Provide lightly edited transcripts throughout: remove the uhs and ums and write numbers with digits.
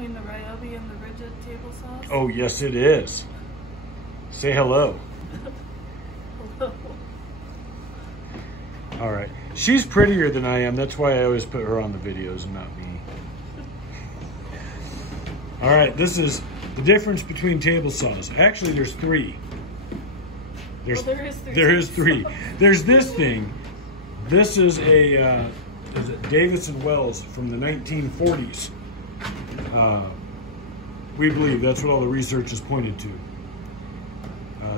between the Ryobi and the Ridgid table saws? Oh, yes, it is. Say hello. Hello. All right. She's prettier than I am. That's why I always put her on the videos and not me. All right, this is the difference between table saws. Actually, there's three. There is three. There is three. There's this thing. This is a is it Davidson Wells from the 1940s. We believe that's what all the research has pointed to.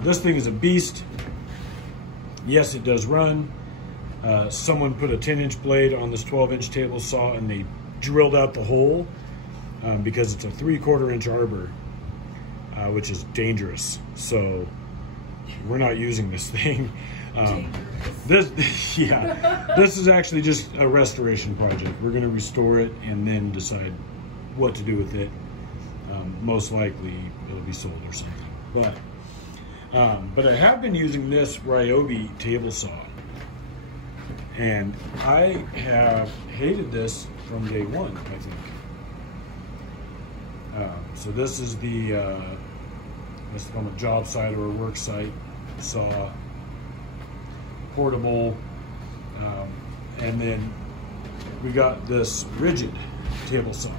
This thing is a beast. Yes, it does run. Someone put a 10-inch blade on this 12-inch table saw and they drilled out the hole because it's a 3/4 inch arbor, which is dangerous. So we're not using this thing. This is actually just a restoration project. We're going to restore it and then decide what to do with it. Most likely it'll be sold or something. But I have been using this Ryobi table saw, and I have hated this from day one, I think. So this is the this is from a job site or a work site saw, portable, and then we got this Ridgid table saw.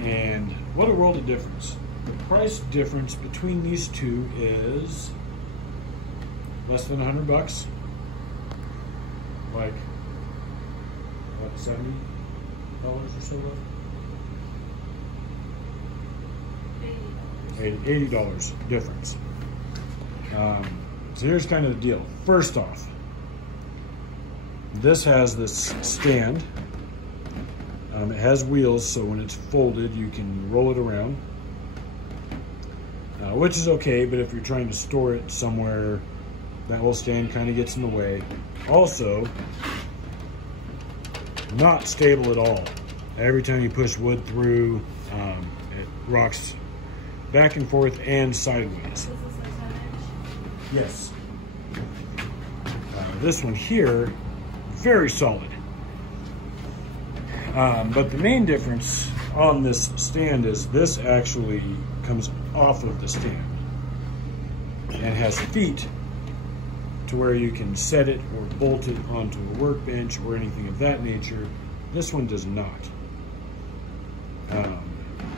And what a world of difference. The price difference between these two is less than $100. Like, what, $70 or so left? $80 difference. So here's kind of the deal. First off, this has this stand. It has wheels, so when it's folded, you can roll it around, which is okay, but if you're trying to store it somewhere, that whole stand kind of gets in the way. Also, not stable at all. Every time you push wood through, it rocks back and forth and sideways. Yes. This one here, very solid. But the main difference on this stand is this actually comes off of the stand and has feet to where you can set it or bolt it onto a workbench or anything of that nature. This one does not.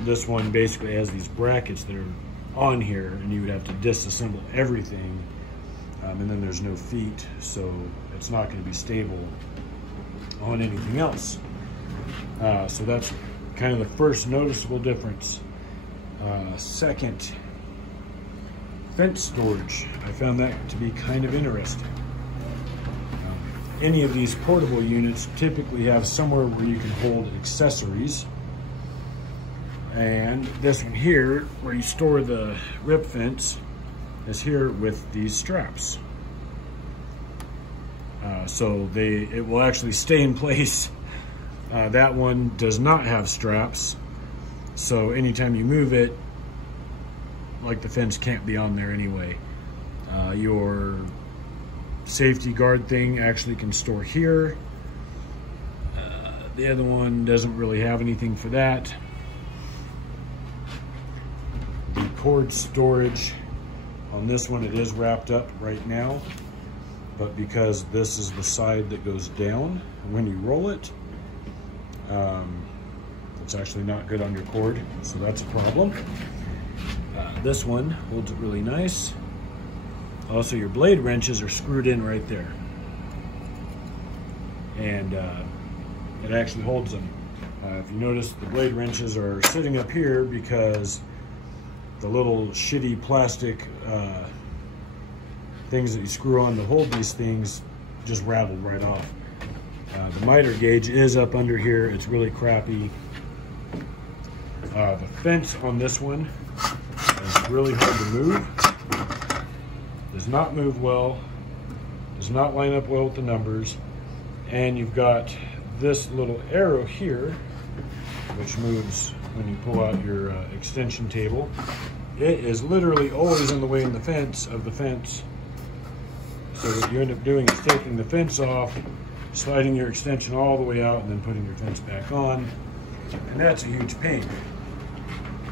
This one basically has these brackets that are on here, and you would have to disassemble everything, and then there's no feet, so it's not going to be stable on anything else. So that's kind of the first noticeable difference. Second, fence storage. I found that to be kind of interesting. Any of these portable units typically have somewhere where you can hold accessories. And this one here, where you store the rip fence, is here with these straps. So it will actually stay in place. That one does not have straps, so anytime you move it, like the fence can't be on there anyway. Your safety guard thing actually can store here. The other one doesn't really have anything for that. The cord storage on this one, it is wrapped up right now, but because this is the side that goes down, when you roll it, it's actually not good on your cord, so that's a problem. This one holds it really nice. Also, your blade wrenches are screwed in right there, and it actually holds them. If you notice, the blade wrenches are sitting up here because the little shitty plastic things that you screw on to hold these things just rattled right off. The miter gauge is up under here. It's really crappy. The fence on this one is really hard to move. Does not move well. Does not line up well with the numbers. And you've got this little arrow here, which moves when you pull out your extension table. It is literally always in the way of the fence. So what you end up doing is taking the fence off, sliding your extension all the way out, and then putting your fence back on. and that's a huge pain.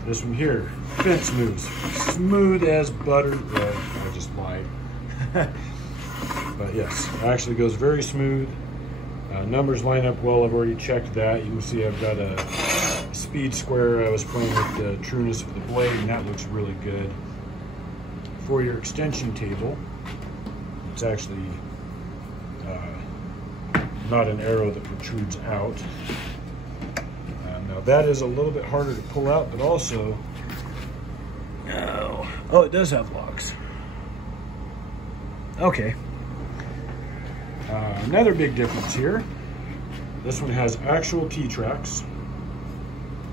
This one here, fence moves, smooth as butter. Well, I just lied. But yes, it actually goes very smooth. Numbers line up well. I've already checked that. You can see I've got a speed square. I was playing with the trueness of the blade, and that looks really good. For your extension table, it's actually not an arrow that protrudes out. Now that is a little bit harder to pull out, but also, oh, it does have locks. Okay. Another big difference here. This one has actual T-tracks,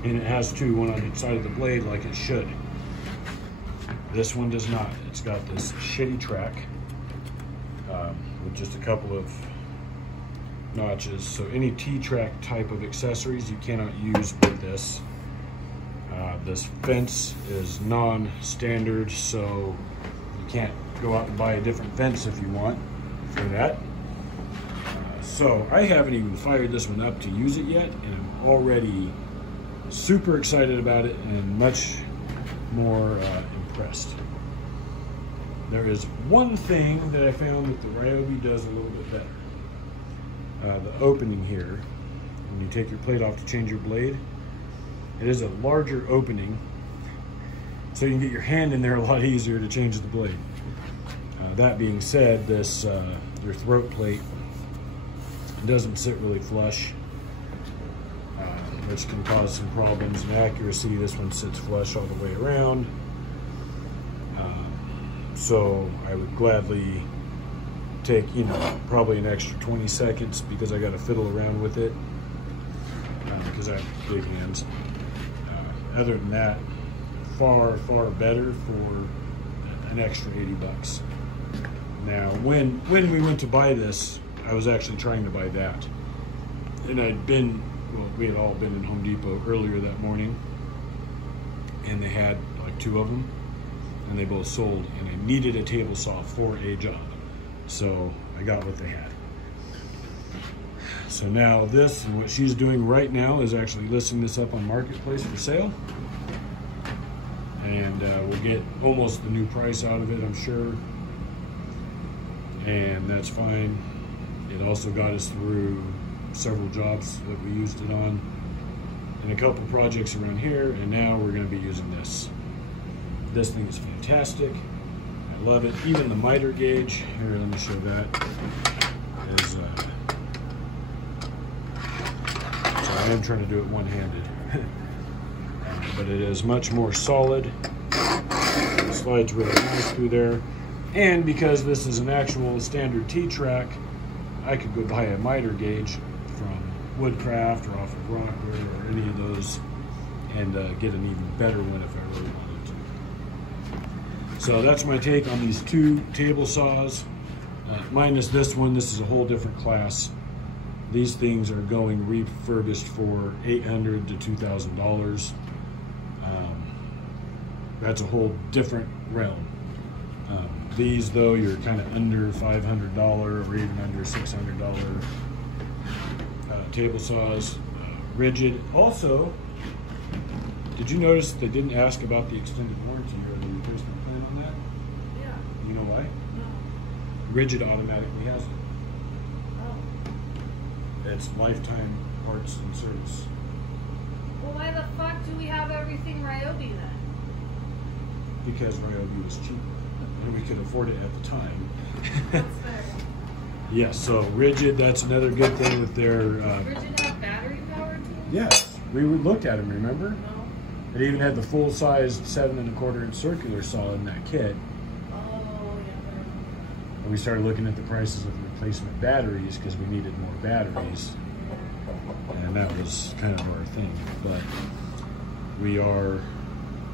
and it has two, one on each side of the blade like it should. This one does not. It's got this shitty track with just a couple of notches. So any T-track type of accessories you cannot use with this. This fence is non-standard, so you can't go out and buy a different fence if you want for that. So I haven't even fired this one up to use it yet, and I'm already super excited about it and much more impressed. There is one thing that I found that the Ryobi does a little bit better. The opening here, when you take your plate off to change your blade, it is a larger opening, so you can get your hand in there a lot easier to change the blade. That being said, this your throat plate doesn't sit really flush, which can cause some problems in accuracy. This one sits flush all the way around, so I would gladly take, you know, probably an extra 20 seconds because I got to fiddle around with it because I have big hands. Other than that, far better for an extra 80 bucks. Now, when we went to buy this, I was actually trying to buy that. And we had all been in Home Depot earlier that morning, and they had like two of them, and they both sold, and I needed a table saw for a job. So I got what they had. So now this, and what she's doing right now, is actually listing this up on Marketplace for sale. And we'll get almost the new price out of it, I'm sure. And that's fine. It also got us through several jobs that we used it on, and a couple projects around here, and now we're going to be using this. This thing is fantastic. I love it. Even the miter gauge, here, let me show that, is, so I am trying to do it one-handed, but it is much more solid. It slides really nice through there, and because this is an actual standard T-track, I could go buy a miter gauge from Woodcraft or off of Rockwood or any of those and get an even better one if I really wanted to. So that's my take on these two table saws. Minus this one, this is a whole different class. These things are going refurbished for $800 to $2,000. That's a whole different realm. These, though, you're kind of under $500 or even under $600 table saws. Ridgid. Also, did you notice they didn't ask about the extended warranty or the replacement plan on that? Yeah. You know why? No. Ridgid automatically has it. Oh. It's lifetime parts and service. Well, why the fuck do we have everything Ryobi then? Because Ryobi was cheap. And we could afford it at the time. That's fair. Yes, so Ridgid, that's another good thing with their... Ridgid have battery powered tools? Yes, we looked at them, remember? No. It even had the full-sized 7 1/4 inch circular saw in that kit. Oh, yeah. And we started looking at the prices of replacement batteries because we needed more batteries. And that was kind of our thing. But we are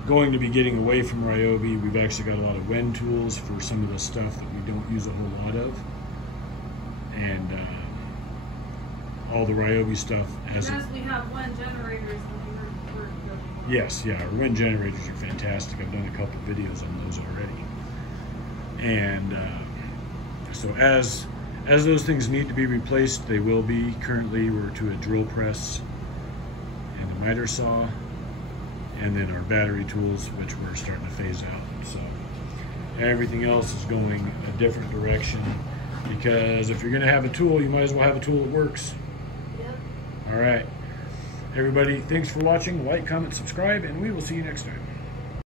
going to be getting away from Ryobi. We've actually got a lot of Wen tools for some of the stuff that we don't use a whole lot of. And all the Ryobi stuff as we have Wen generators, we're yes, yeah, our Wen generators are fantastic. I've done a couple videos on those already. And so as those things need to be replaced, they will be. Currently we're to a drill press and a miter saw, and then our battery tools, which we're starting to phase out. So everything else is going a different direction, because if you're going to have a tool, you might as well have a tool that works. Yep. All right. Everybody, thanks for watching. Like, comment, subscribe, and we will see you next time.